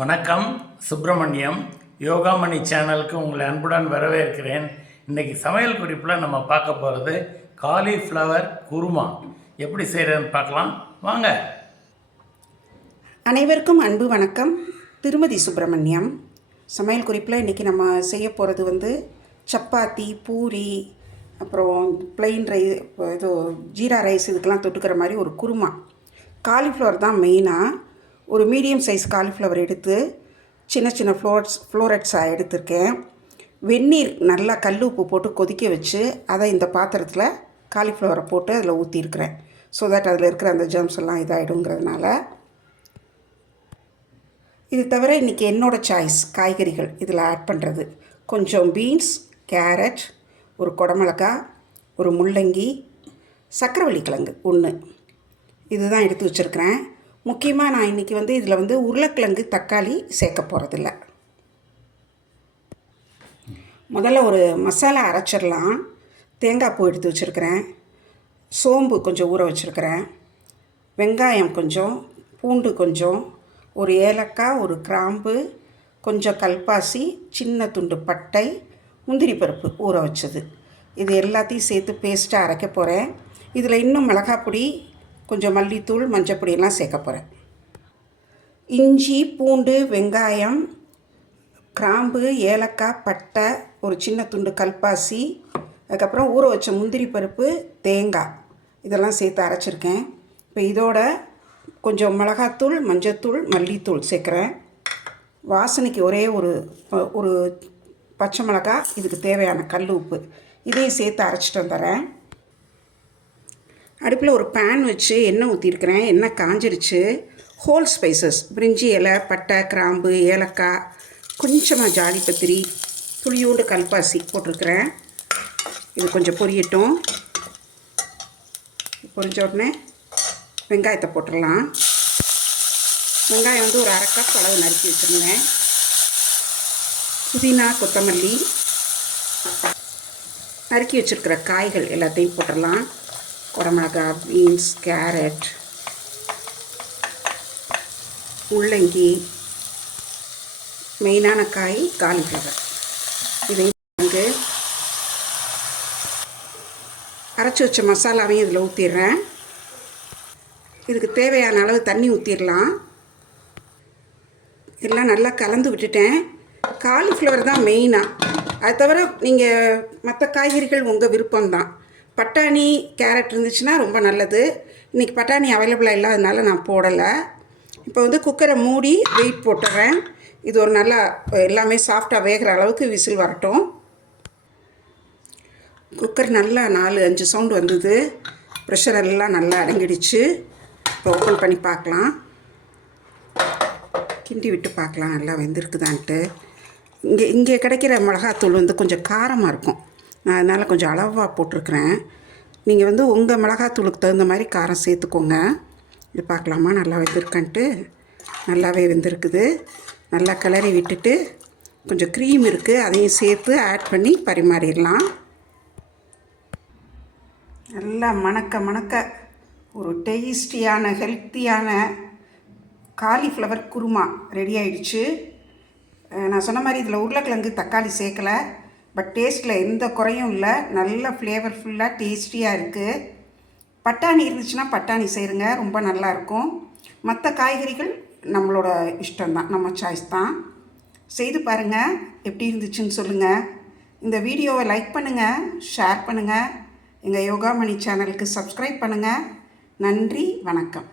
வணக்கம். சுப்பிரமணியம் யோகாமணி சேனலுக்கு உங்களை அன்புடன் வரவேற்கிறேன். இன்றைக்கி சமையல் குறிப்பில் நம்ம பார்க்க போகிறது காலிஃப்ளவர் குருமா எப்படி செய்கிறதுன்னு பார்க்கலாம் வாங்க. அனைவருக்கும் அன்பு வணக்கம். திருமதி சுப்பிரமணியம். சமையல் குறிப்பில் இன்றைக்கி நம்ம செய்ய போகிறது சப்பாத்தி, பூரி, அப்புறம் பிளெயின் இது ஜீரா ரைஸ் இதுக்கெல்லாம் தொட்டுக்கிற மாதிரி ஒரு குருமா. காலிஃப்ளவர் தான் மெயினாக. ஒரு மீடியம் சைஸ் காலிஃப்ளவர் எடுத்து சின்ன சின்ன ஃப்ளோரட்ஸாக எடுத்திருக்கேன். வெந்நீர் நல்லா கல் உப்பு போட்டு கொதிக்க வச்சு அதை இந்த பாத்திரத்தில் காலிஃப்ளவரை போட்டு அதில் ஊற்றிருக்கிறேன். ஸோ தட் அதில் இருக்கிற அந்த ஜெர்ம்ஸ் எல்லாம் இதாகிடுங்கிறதுனால. இது தவிர இன்றைக்கி என்னோடய சாய்ஸ் காய்கறிகள் இதில் ஆட் பண்ணுறது கொஞ்சம் பீன்ஸ், கேரட், ஒரு குடமிளகா, ஒரு முள்ளங்கி, சக்கரவள்ளி கிழங்கு 1 இதுதான் எடுத்து வச்சுருக்கிறேன். முக்கியமாக நான் இன்றைக்கி இதில் உருளைக்கிழங்கு, தக்காளி சேர்க்க போகிறதில்ல. முதல்ல ஒரு மசாலா அரைச்சிடலாம். தேங்காய் பூ எடுத்து வச்சுருக்கிறேன், சோம்பு கொஞ்சம் ஊற வச்சுருக்கிறேன், வெங்காயம் கொஞ்சம், பூண்டு கொஞ்சம், ஒரு ஏலக்காய், ஒரு கிராம்பு, கொஞ்சம் கல்பாசி, சின்ன துண்டு பட்டை, முந்திரி பருப்பு ஊற வச்சது. இது எல்லாத்தையும் சேர்த்து பேஸ்ட்டாக அரைக்க போகிறேன். இதில் இன்னும் மிளகாப்பொடி, கொஞ்சம் மல்லித்தூள், மஞ்சப்பொடியெல்லாம் சேர்க்க போகிறேன். இஞ்சி, பூண்டு, வெங்காயம், கிராம்பு, ஏலக்காய், பட்டை, ஒரு சின்ன துண்டு கல்பாசி, அதுக்கப்புறம் ஊற வச்ச முந்திரி பருப்பு, தேங்காய் இதெல்லாம் சேர்த்து அரைச்சிருக்கேன். இப்போ இதோட கொஞ்சம் மிளகாத்தூள், மஞ்சத்தூள், மல்லித்தூள் சேர்க்குறேன். வாசனைக்கு ஒரே ஒரு பச்சை மிளகாய், இதுக்கு தேவையான கல் உப்பு இதையும் சேர்த்து அரைச்சிட்டு வந்துடுறேன். அடுப்பில் ஒரு பேன் வச்சு எண்ணெய் ஊற்றிருக்கிறேன். எண்ணெய் காஞ்சிருச்சு. ஹோல் ஸ்பைசஸ், பிரிஞ்சி இலை, பட்டை, கிராம்பு, ஏலக்காய், கொஞ்சமாக ஜாதிபத்திரி, துளியோண்டு கல்பாசி போட்டிருக்கிறேன். இது கொஞ்சம் பொரியட்டும். பொரிஞ்ச உடனே வெங்காயத்தை போட்டுடலாம். வெங்காயம் ஒரு 1/2 கப் அளவு நறுக்கி வச்சுருந்தேன். புதினா, கொத்தமல்லி, நறுக்கி வச்சுருக்கிற காய்கள் எல்லாத்தையும் போட்டுடலாம். குடமிளகா, பீன்ஸ், கேரட், முள்ளங்கி, மெயினான காய் காலிஃப்ளவர். இதையும் அரைச்சி வச்ச மசாலாவையும் இதில் ஊற்றிடுறேன். இதுக்கு தேவையான அளவு தண்ணி ஊற்றிடலாம். எல்லாம் நல்லா கலந்து விட்டுட்டேன். காலிஃப்ளவர் தான் மெயினாக. அது தவிர நீங்கள் மற்ற காய்கறிகள் உங்கள் விருப்பம்தான். பட்டாணி, கேரட் இருந்துச்சுன்னா ரொம்ப நல்லது. இன்றைக்கி பட்டாணி அவைலபிளாக இல்லாததுனால நான் போடலை. இப்போ குக்கரை மூடி வெயிட் போட்டுறேன். இது ஒரு நல்லா எல்லாமே சாஃப்டாக வேகிற அளவுக்கு விசில் வரட்டும். குக்கர் நல்லா 4-5 சவுண்டு வந்தது. ப்ரெஷர் எல்லாம் நல்லா அடங்கிடுச்சு. இப்போ ஓப்பன் பண்ணி பார்க்கலாம். கிண்டி விட்டு பார்க்கலாம் நல்லா வெந்திருக்குதான்ட்டு. இங்கே கிடைக்கிற மிளகாத்தூள் கொஞ்சம் காரமாக இருக்கும். நான் அதனால் கொஞ்சம் அளவாக போட்டிருக்கிறேன். நீங்கள் உங்கள் மிளகாத்தூளுக்கு தகுந்த மாதிரி காரம் சேர்த்துக்கோங்க. இது பார்க்கலாமா நல்லா வெந்திருக்கான்ட்டு. நல்லாவே வெந்திருக்குது. நல்லா கிளறி விட்டுட்டு கொஞ்சம் க்ரீம் இருக்குது, அதையும் சேர்த்து ஆட் பண்ணி பரிமாறிடலாம். நல்லா மணக்க ஒரு டேஸ்டியான ஹெல்த்தியான காலிஃப்ளவர் குருமா ரெடி ஆயிடுச்சு. நான் சொன்ன மாதிரி இதில் உருளைக்கிழங்கு, தக்காளி சேர்க்கலை. பட் டேஸ்ட்டில் எந்த குறையும் இல்லை. நல்ல ஃப்ளேவர்ஃபுல்லாக டேஸ்டியாக இருக்குது. பட்டாணி இருந்துச்சுன்னா பட்டாணி செய்யுங்க, ரொம்ப நல்லாயிருக்கும். மற்ற காய்கறிகள் நம்மளோட இஷ்டம்தான், நம்ம சாய்ஸ் தான். செய்து பாருங்கள், எப்படி இருந்துச்சுன்னு சொல்லுங்கள். இந்த வீடியோவை லைக் பண்ணுங்கள், ஷேர் பண்ணுங்கள். எங்கள் யோகாமணி சேனலுக்கு சப்ஸ்கிரைப் பண்ணுங்கள். நன்றி, வணக்கம்.